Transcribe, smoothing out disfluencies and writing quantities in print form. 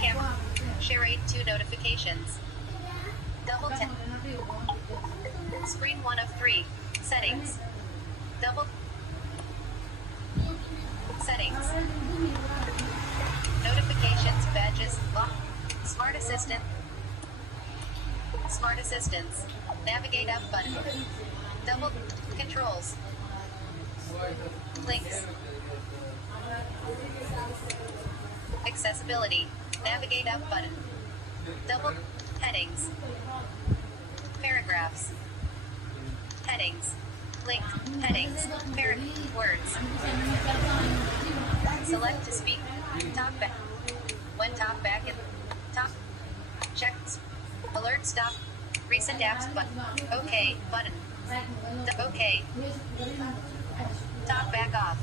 Camera. Share 2 notifications. Double tap. Screen 1 of 3. Settings. Double. Settings. Notifications, badges, lock. Smart Assistant. Smart Assistants. Navigate up button. Double. Controls. Links. Accessibility. Navigate up button. Double. Headings. Paragraphs. Headings. Link. Headings. Words. Select to speak. Talk back. When talk back in. Talk. Check. Alert stop. Recent apps button. OK button. OK. Talk back off.